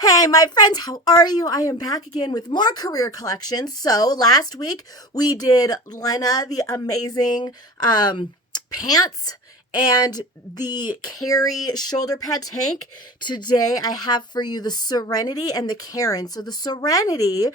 Hey, my friends, how are you? I am back again with more career collections. So last week we did Lena, the amazing pants and the Carry shoulder pad tank. Today I have for you the Serenity and the Karen. So the Serenity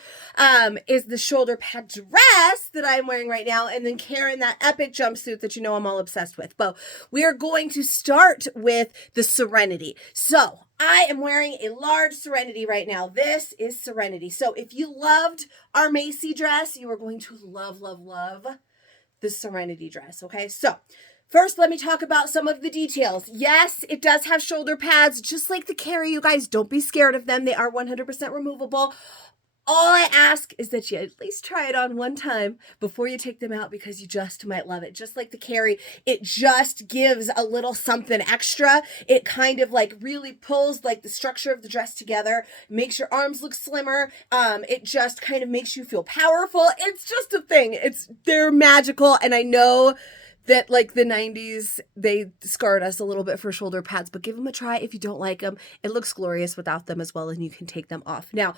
is the shoulder pad dress that I'm wearing right now, and then Karen, that epic jumpsuit that you know I'm all obsessed with. But we are going to start with the Serenity. So I am wearing a large Serenity right now. This is Serenity. So if you loved our Macy dress, you are going to love the Serenity dress. Okay, so first, let me talk about some of the details. Yes, it does have shoulder pads, just like the Carry. You guys, don't be scared of them. They are 100% removable. All I ask is that you at least try it on one time before you take them out, because you just might love it. Just like the Carry, it just gives a little something extra. It kind of like really pulls like the structure of the dress together, makes your arms look slimmer. It just kind of makes you feel powerful. It's just a thing. They're magical, and I know that like the 90s, they scarred us a little bit for shoulder pads, but give them a try if you don't like them. It looks glorious without them as well, and you can take them off. Now,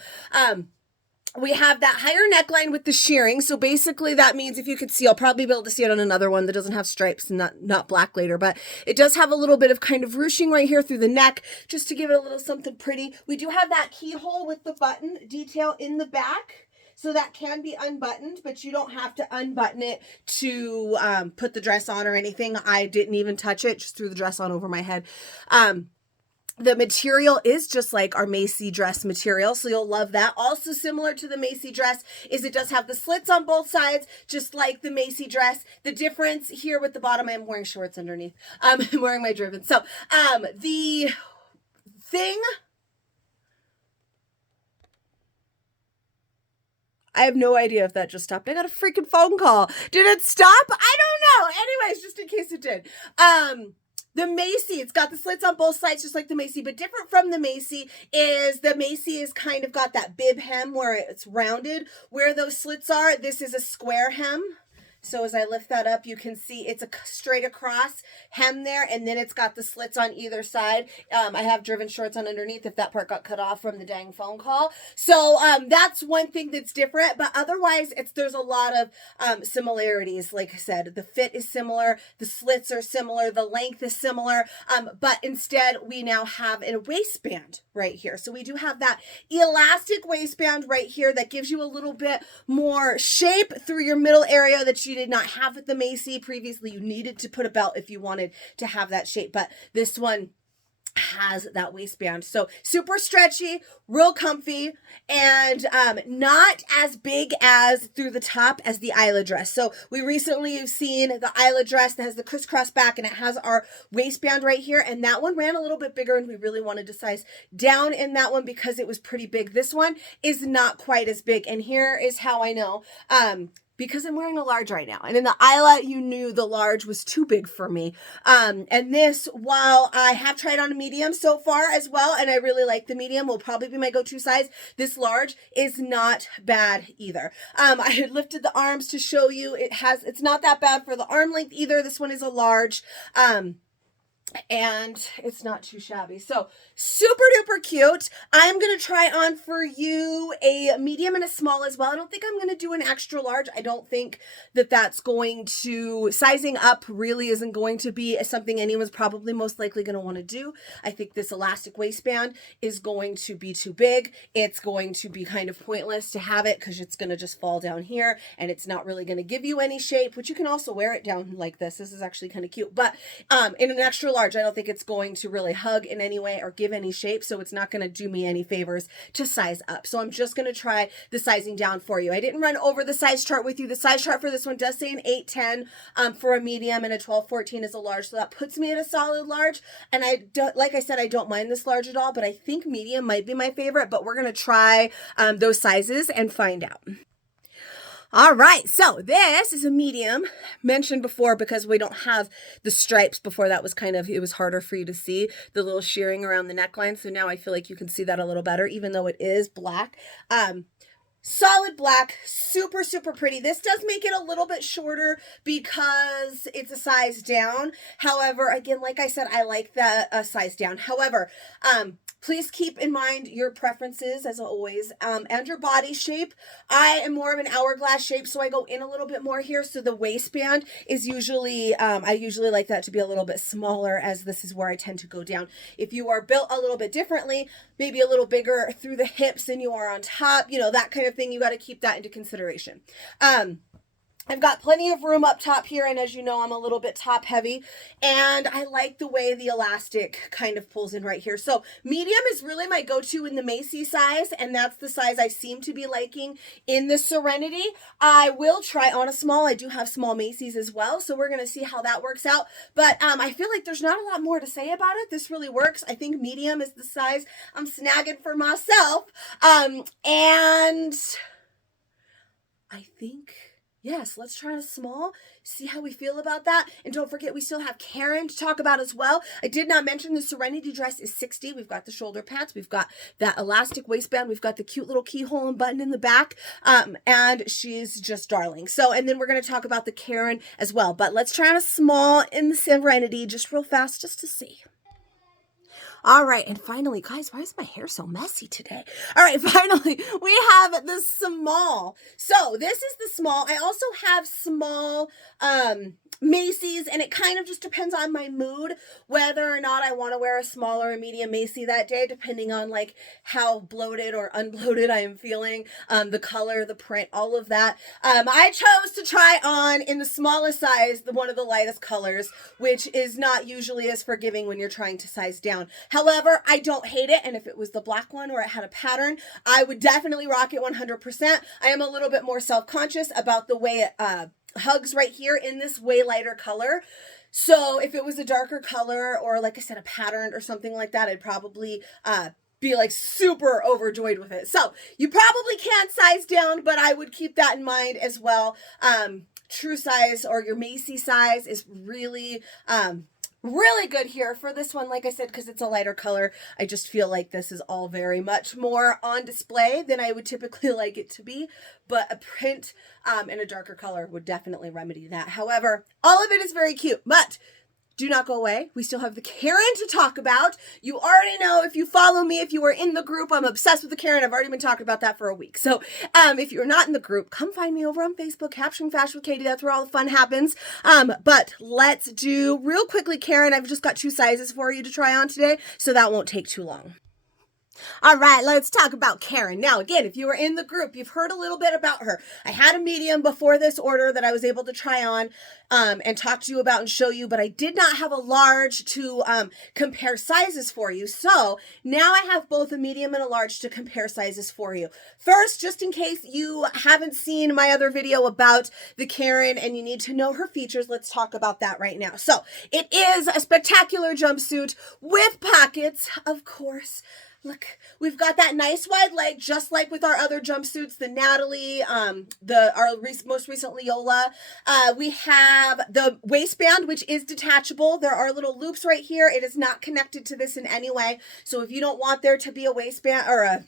we have that higher neckline with the shearing. So basically that means, if you could see, I'll probably be able to see it on another one that doesn't have stripes and not black later, but it does have a little bit of kind of ruching right here through the neck, just to give it a little something pretty. We do have that keyhole with the button detail in the back. So that can be unbuttoned, but you don't have to unbutton it to put the dress on or anything. I didn't even touch it, just threw the dress on over my head. The material is just like our Macy dress material, so you'll love that. Also similar to the Macy dress is it does have the slits on both sides, just like the Macy dress. The difference here with the bottom, I'm wearing shorts underneath. I'm wearing my Driven. So the thing, I have no idea if that just stopped. I got a freaking phone call. Did it stop? I don't know. Anyways, just in case it did. The Macy, it's got the slits on both sides, just like the Macy, but different from the Macy is kind of got that bib hem where it's rounded. Where those slits are, this is a square hem. So as I lift that up, you can see it's a straight across hem there, and then it's got the slits on either side. I have Driven shorts on underneath if that part got cut off from the dang phone call. So that's one thing that's different, but otherwise there's a lot of similarities. Like I said, the fit is similar, the slits are similar, the length is similar, but instead we now have a waistband right here. So we do have that elastic waistband right here that gives you a little bit more shape through your middle area that you did not have with the Macy. Previously, you needed to put a belt if you wanted to have that shape, but this one has that waistband. So super stretchy, real comfy, and not as big as through the top as the Isla dress. So we recently have seen the Isla dress that has the crisscross back, and it has our waistband right here, and that one ran a little bit bigger, and we really wanted to size down in that one because it was pretty big. This one is not quite as big, and here is how I know. Because I'm wearing a large right now. And in the Isla, you knew the large was too big for me. And this, while I have tried on a medium so far as well, and I really like the medium, will probably be my go-to size, this large is not bad either. I had lifted the arms to show you. It's not that bad for the arm length either. This one is a large. And it's not too shabby. So super duper cute. I'm going to try on for you a medium and a small as well. I don't think I'm going to do an extra large. I don't think that that's going to, sizing up really isn't going to be something anyone's probably most likely going to want to do. I think this elastic waistband is going to be too big. It's going to be kind of pointless to have it because it's going to just fall down here and it's not really going to give you any shape, but you can also wear it down like this. This is actually kind of cute, but in an extra large, I don't think it's going to really hug in any way or give any shape, so it's not going to do me any favors to size up. So I'm just going to try the sizing down for you. I didn't run over the size chart with you. The size chart for this one does say an 8-10 for a medium, and a 12-14 is a large, so that puts me at a solid large. And I don't, like I said, I don't mind this large at all, but I think medium might be my favorite, but we're going to try those sizes and find out. All right, so this is a medium, mentioned before because we don't have the stripes. Before that was it was harder for you to see the little shearing around the neckline. So now I feel like you can see that a little better, even though it is black. Solid black, super, super pretty. This does make it a little bit shorter because it's a size down. However, again, like I said, I like the size down. However, Please keep in mind your preferences as always, and your body shape. I am more of an hourglass shape, so I go in a little bit more here. So the waistband is usually, I usually like that to be a little bit smaller, as this is where I tend to go down. If you are built a little bit differently, maybe a little bigger through the hips than you are on top, you know, that kind of thing, you got to keep that into consideration. I've got plenty of room up top here, and as you know, I'm a little bit top heavy, and I like the way the elastic kind of pulls in right here. So medium is really my go-to in the Macy size, and that's the size I seem to be liking in the Serenity. I will try on a small. I do have small Macy's as well, so we're going to see how that works out, but I feel like there's not a lot more to say about it. This really works. I think medium is the size I'm snagging for myself, and I think... yes, let's try a small, see how we feel about that. And don't forget, we still have Karen to talk about as well. I did not mention the Serenity dress is 60. We've got the shoulder pads. We've got that elastic waistband. We've got the cute little keyhole and button in the back. And she's just darling. So, and then we're going to talk about the Karen as well. But let's try on a small in the Serenity just real fast just to see. All right, and finally, guys, why is my hair so messy today? All right, finally, we have the small. So this is the small. I also have small Macy's, and it kind of just depends on my mood, whether or not I want to wear a small or a medium Macy that day, depending on like how bloated or unbloated I am feeling, the color, the print, all of that. I chose to try on in the smallest size, one of the lightest colors, which is not usually as forgiving when you're trying to size down. However, I don't hate it, and if it was the black one or it had a pattern, I would definitely rock it 100%. I am a little bit more self-conscious about the way it hugs right here in this way lighter color. So if it was a darker color or, like I said, a pattern or something like that, I'd probably be like super overjoyed with it. So you probably can't size down, but I would keep that in mind as well. True size or your Macy size is really really good here for this one, like I said, because it's a lighter color. I just feel like this is all very much more on display than I would typically like it to be, but a print in a darker color would definitely remedy that. However, all of it is very cute, but do not go away. We still have the Karen to talk about. You already know, if you follow me, if you are in the group, I'm obsessed with the Karen. I've already been talking about that for a week. So if you're not in the group, come find me over on Facebook, Capturing Fashion with Katie. That's where all the fun happens. But let's do real quickly, Karen. I've just got 2 sizes for you to try on today, so that won't take too long. All right, let's talk about Karen. Now, again, if you were in the group, you've heard a little bit about her. I had a medium before this order that I was able to try on and talk to you about and show you, but I did not have a large to compare sizes for you. So now I have both a medium and a large to compare sizes for you. First, just in case you haven't seen my other video about the Karen and you need to know her features, let's talk about that right now. So it is a spectacular jumpsuit with pockets, of course. Look, we've got that nice wide leg, just like with our other jumpsuits, the Natalie, most recent Leola. We have the waistband, which is detachable. There are little loops right here. It is not connected to this in any way. So if you don't want there to be a waistband or a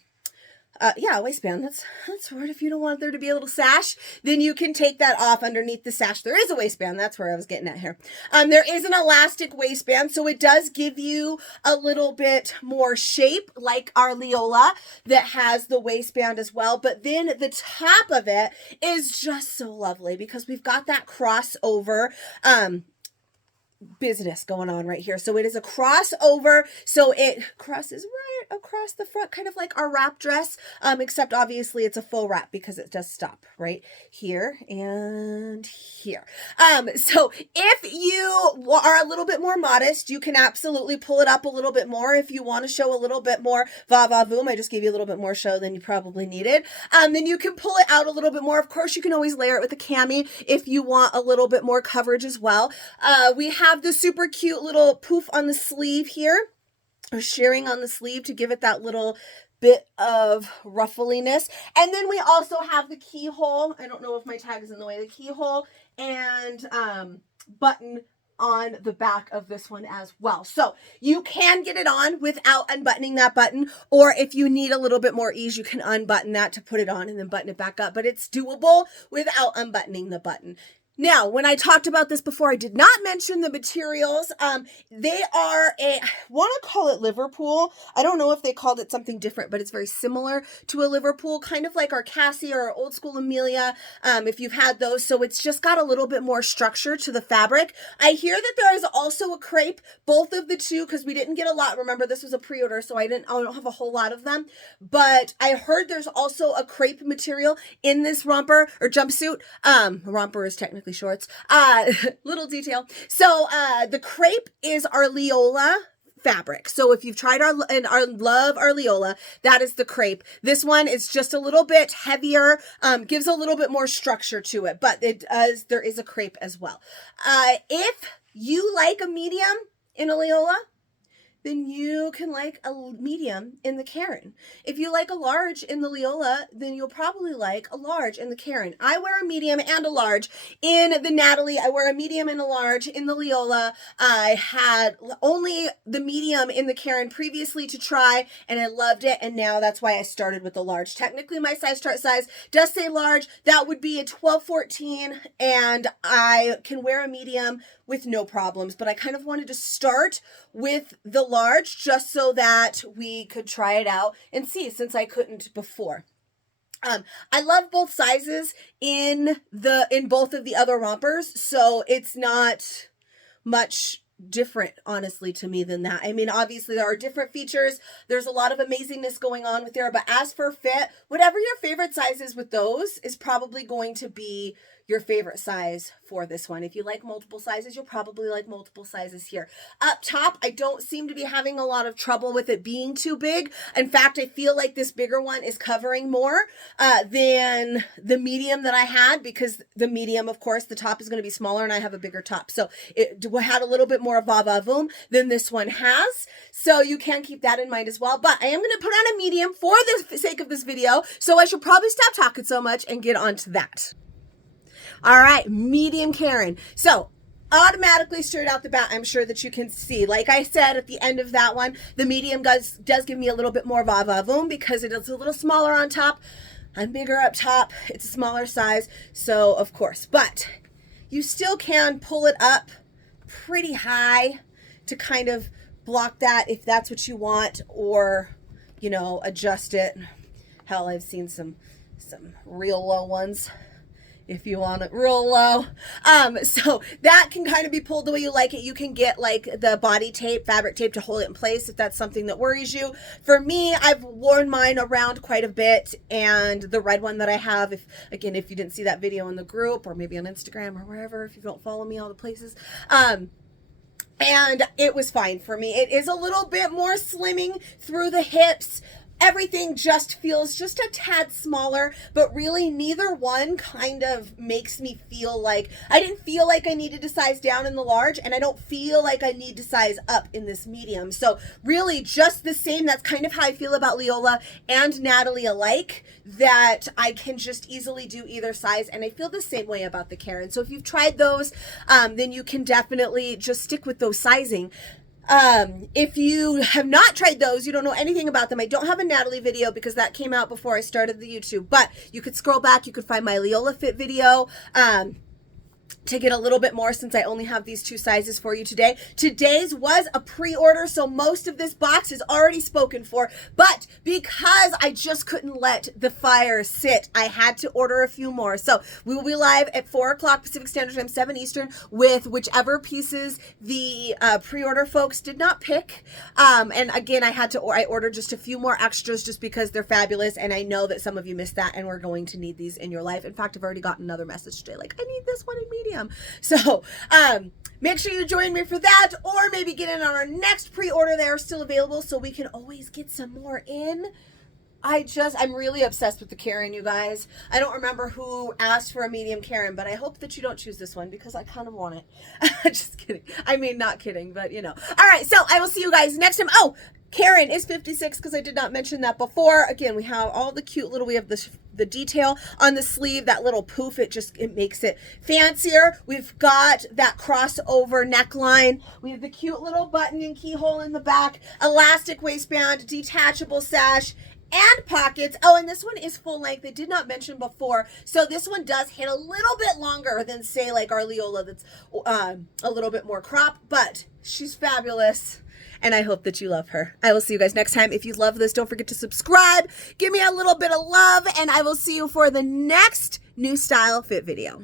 waistband, that's right. If you don't want there to be a little sash, then you can take that off underneath the sash. There is a waistband. That's where I was getting at here. There is an elastic waistband, so it does give you a little bit more shape, like our Leola that has the waistband as well. But then the top of it is just so lovely because we've got that crossover, business going on right here. So it is a crossover, so it crosses right across the front, kind of like our wrap dress, except obviously it's a faux wrap because it does stop right here and here. So if you are a little bit more modest, you can absolutely pull it up a little bit more if you want to show a little bit more va-va-voom. I just gave you a little bit more show than you probably needed. Then you can pull it out a little bit more. Of course, you can always layer it with a cami if you want a little bit more coverage as well. We have the super cute little poof on the sleeve here, or shearing on the sleeve to give it that little bit of ruffliness. And then we also have the keyhole. I don't know if my tag is in the way. The keyhole and button on the back of this one as well. So you can get it on without unbuttoning that button, or if you need a little bit more ease, you can unbutton that to put it on and then button it back up, but it's doable without unbuttoning the button. Now, when I talked about this before, I did not mention the materials. They are I want to call it Liverpool. I don't know if they called it something different, but it's very similar to a Liverpool, kind of like our Cassie or our old school Amelia, if you've had those. So it's just got a little bit more structure to the fabric. I hear that there is also a crepe, both of the two, because we didn't get a lot. Remember, this was a pre-order, so I don't have a whole lot of them. But I heard there's also a crepe material in this romper or jumpsuit. Romper is technically shorts. Little detail. So the crepe is our Leola fabric. So if you've tried our love our Leola, that is the crepe. This one is just a little bit heavier, gives a little bit more structure to it, but there is a crepe as well. If you like a medium in a Leola, then you can like a medium in the Karen. If you like a large in the Leola, then you'll probably like a large in the Karen. I wear a medium and a large in the Natalie. I wear a medium and a large in the Leola. I had only the medium in the Karen previously to try, and I loved it, and now that's why I started with the large. Technically, my size chart size does say large. That would be a 12-14, and I can wear a medium with no problems, but I kind of wanted to start with the large just so that we could try it out and see, since I couldn't before. I love both sizes in both of the other rompers, so it's not much different, honestly, to me than that. I mean, obviously there are different features. There's a lot of amazingness going on with there, but as for fit, whatever your favorite size is with those is probably going to be your favorite size for this one. If you like multiple sizes, you'll probably like multiple sizes here. Up top, I don't seem to be having a lot of trouble with it being too big. In fact, I feel like this bigger one is covering more than the medium that I had, because the medium, of course, the top is going to be smaller and I have a bigger top. So it had a little bit more va-va-voom than this one has. So you can keep that in mind as well. But I am going to put on a medium for the sake of this video. So I should probably stop talking so much and get on to that. All right, medium Karen. So automatically straight out the bat, I'm sure that you can see, like I said at the end of that one, the medium does give me a little bit more va-va-voom because it is a little smaller on top. I'm bigger up top. It's a smaller size, so of course. But you still can pull it up pretty high to kind of block that if that's what you want, or, you know, adjust it. Hell, I've seen some real low ones if you want it real low. So that can kind of be pulled the way you like it. You can get like the body tape, fabric tape to hold it in place if that's something that worries you. For me, I've worn mine around quite a bit, and the red one that I have, if you didn't see that video in the group or maybe on Instagram or wherever, if you don't follow me all the places, and it was fine for me. It is a little bit more slimming through the hips. Everything just feels just a tad smaller, but really neither one kind of makes me feel like, I didn't feel like I needed to size down in the large, and I don't feel like I need to size up in this medium. So really just the same. That's kind of how I feel about Leola and Natalie alike, that I can just easily do either size, and I feel the same way about the Karen. So if you've tried those, then you can definitely just stick with those sizing. If you have not tried those, you don't know anything about them. I don't have a Natalie video because that came out before I started the YouTube, but you could scroll back. You could find my Leola fit video, to get a little bit more, since I only have these two sizes for you today. Today's was a pre-order, so most of this box is already spoken for, but because I just couldn't let the fire sit, I had to order a few more. So we will be live at 4 o'clock Pacific Standard Time, 7 Eastern, with whichever pieces the pre-order folks did not pick. And again, I ordered just a few more extras just because they're fabulous, and I know that some of you missed that, and we're going to need these in your life. In fact, I've already gotten another message today, like, I need this one in medium. So make sure you join me for that, or maybe get in on our next pre-order. They are still available, so we can always get some more in. I'm really obsessed with the Karen, you guys. I don't remember who asked for a medium Karen, but I hope that you don't choose this one because I kind of want it. Just kidding. I mean, not kidding, but you know. All right, so I will see you guys next time. Oh, Karen is 56 because I did not mention that before. Again, we have all the cute little, we have the detail on the sleeve, that little poof, it makes it fancier. We've got that crossover neckline. We have the cute little button and keyhole in the back, elastic waistband, detachable sash, and pockets. Oh, and this one is full length. They did not mention before. So this one does hit a little bit longer than, say, like our Leola that's a little bit more crop, but she's fabulous. And I hope that you love her. I will see you guys next time. If you love this, don't forget to subscribe. Give me a little bit of love, and I will see you for the next new style fit video.